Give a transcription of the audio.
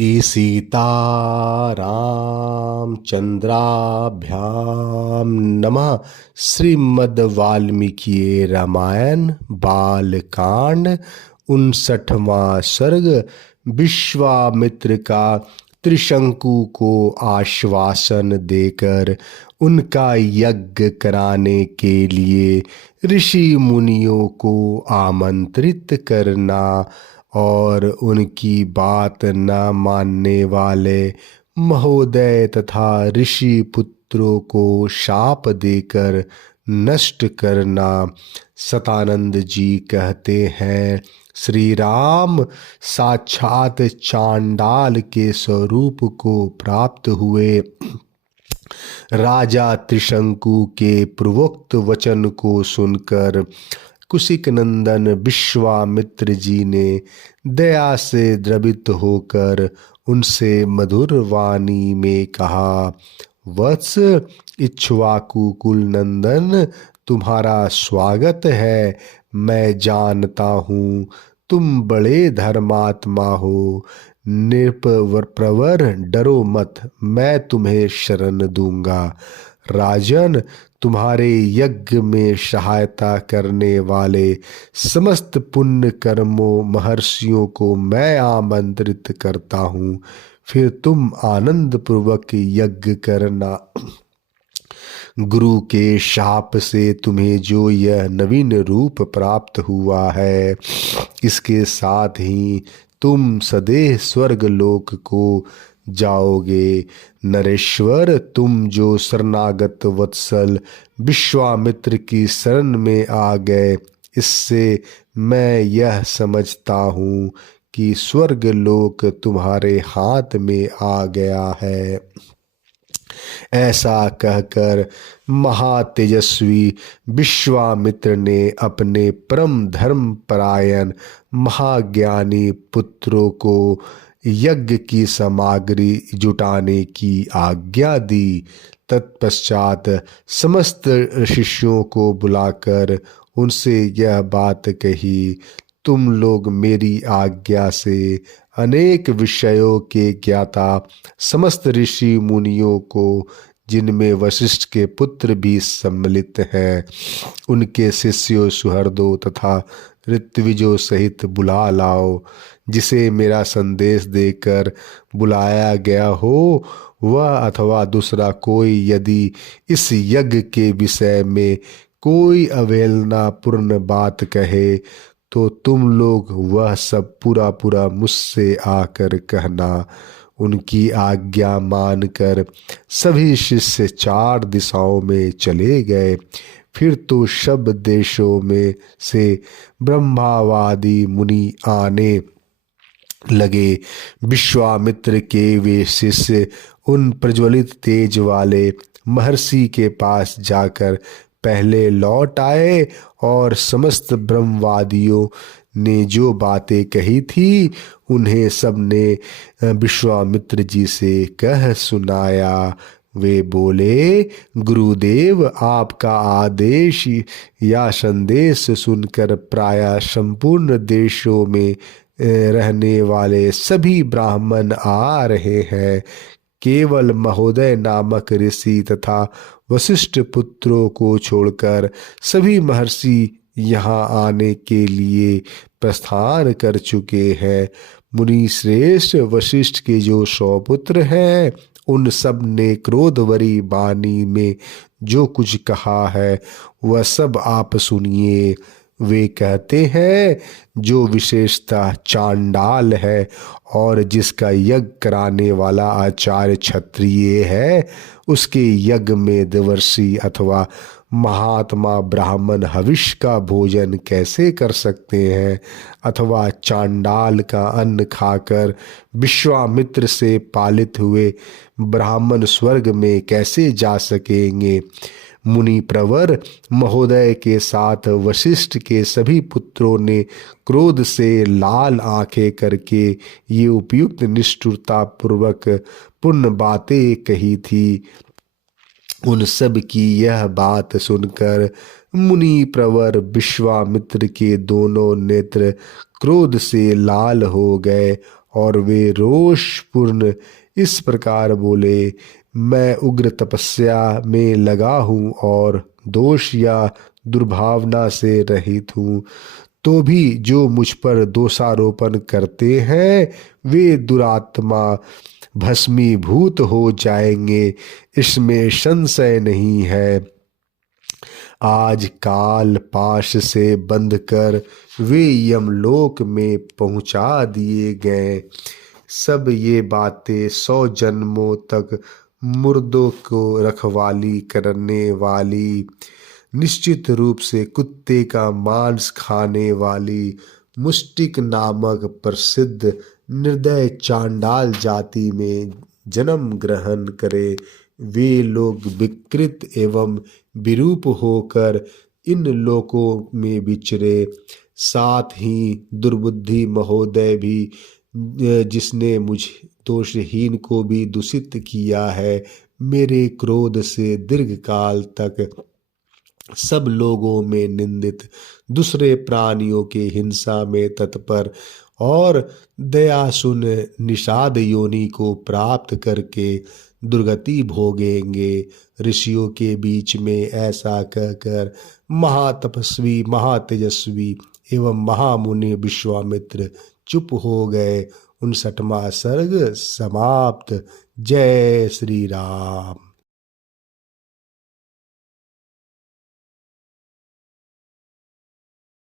श्री सीतारामचंद्राभ्याम नमः। श्रीमद् वाल्मीकि रामायण बालकांड 59वां सर्ग। विश्वामित्र का त्रिशंकु को आश्वासन देकर उनका यज्ञ कराने के लिए ऋषि मुनियों को आमंत्रित करना और उनकी बात न मानने वाले महोदय तथा ऋषि पुत्रों को शाप देकर नष्ट करना। सतानंद जी कहते हैं, श्री राम साक्षात चांडाल के स्वरूप को प्राप्त हुए। राजा त्रिशंकु के पूर्वोक्त वचन को सुनकर कुशिक नंदन विश्वामित्र जी ने दया से द्रवित होकर उनसे मधुर वाणी में कहा, वत्स इक्ष्वाकु कुल नंदन, तुम्हारा स्वागत है। मैं जानता हूँ तुम बड़े धर्मात्मा हो। नृपप्रवर डरो मत, मैं तुम्हें शरण दूंगा। राजन, तुम्हारे यज्ञ में सहायता करने वाले समस्त पुण्य कर्मों महर्षियों को मैं आमंत्रित करता हूँ। फिर तुम आनंद पूर्वक यज्ञ करना। गुरु के शाप से तुम्हें जो यह नवीन रूप प्राप्त हुआ है, इसके साथ ही तुम सदैव स्वर्ग लोक को जाओगे। नरेश्वर, तुम जो शरणागत वत्सल विश्वामित्र की शरण में आ गए, इससे मैं यह समझता हूँ कि स्वर्ग लोक तुम्हारे हाथ में आ गया है। ऐसा कहकर महातेजस्वी विश्वामित्र ने अपने परम धर्म परायण महाज्ञानी पुत्रों को यज्ञ की सामग्री जुटाने की आज्ञा दी। तत्पश्चात समस्त शिष्यों को बुलाकर उनसे यह बात कही, तुम लोग मेरी आज्ञा से अनेक विषयों के ज्ञाता समस्त ऋषि मुनियों को, जिनमें वशिष्ठ के पुत्र भी सम्मिलित हैं, उनके शिष्यों सुहृदों तथा ऋत्विजों सहित बुला लाओ। जिसे मेरा संदेश देकर बुलाया गया हो, वह अथवा दूसरा कोई यदि इस यज्ञ के विषय में कोई अवहेलनापूर्ण बात कहे, तो तुम लोग वह सब पूरा पूरा मुझसे आकर कहना। उनकी आज्ञा मानकर सभी शिष्य 4 दिशाओं में चले गए। फिर तो सब देशों में से ब्रह्मावादी मुनि आने लगे। विश्वामित्र के वे शिष्य उन प्रज्वलित तेज वाले महर्षि के पास जाकर पहले लौट आए और समस्त ब्रह्मवादियों ने जो बातें कही थी, उन्हें सबने विश्वामित्र जी से कह सुनाया। वे बोले, गुरुदेव, आपका आदेश या संदेश सुनकर प्रायः संपूर्ण देशों में रहने वाले सभी ब्राह्मण आ रहे हैं। केवल महोदय नामक ऋषि तथा वशिष्ठ पुत्रों को छोड़कर सभी महर्षि यहाँ आने के लिए प्रस्थान कर चुके हैं। मुनि श्रेष्ठ वशिष्ठ के जो 100 पुत्र हैं, उन सब ने क्रोधवरी वाणी में जो कुछ कहा है, वह सब आप सुनिए। वे कहते हैं, जो विशेषता चांडाल है और जिसका यज्ञ कराने वाला आचार्य क्षत्रिय है, उसके यज्ञ में देवर्षि अथवा महात्मा ब्राह्मण हविष्य का भोजन कैसे कर सकते हैं, अथवा चांडाल का अन्न खाकर विश्वामित्र से पालित हुए ब्राह्मण स्वर्ग में कैसे जा सकेंगे। मुनि प्रवर महोदय के साथ वशिष्ठ के सभी पुत्रों ने क्रोध से लाल आंखें करके ये उपयुक्त निष्ठुरता पूर्वक पुण्य बातें कही थी। उन सब की यह बात सुनकर मुनि प्रवर विश्वामित्र के दोनों नेत्र क्रोध से लाल हो गए और वे रोषपूर्ण इस प्रकार बोले, मैं उग्र तपस्या में लगा हूँ और दोष या दुर्भावना से रहित हूँ, तो भी जो मुझ पर दोषारोपण करते हैं वे दुरात्मा भस्मीभूत हो जाएंगे, इसमें संशय नहीं है। आज काल पाश से बंध कर वे यमलोक में पहुंचा दिए गए। सब ये बातें 100 जन्मों तक मुर्दों को रखवाली करने वाली, निश्चित रूप से कुत्ते का मांस खाने वाली मुष्टिक नामक प्रसिद्ध निर्दय चांडाल जाति में जन्म ग्रहण करे। वे लोग विकृत एवं विरूप होकर इन लोकों में विचरे। साथ ही दुर्बुद्धि महोदय भी, जिसने मुझ दोषहीन को भी दूषित किया है, मेरे क्रोध से दीर्घ काल तक सब लोगों में निंदित, दूसरे प्राणियों के हिंसा में तत्पर और दयाशून निषाद योनि को प्राप्त करके दुर्गति भोगेंगे। ऋषियों के बीच में ऐसा कहकर महातपस्वी, महातेजस्वी एवं महामुनि विश्वामित्र चुप हो गए। 59वां सर्ग समाप्त। जय श्री राम।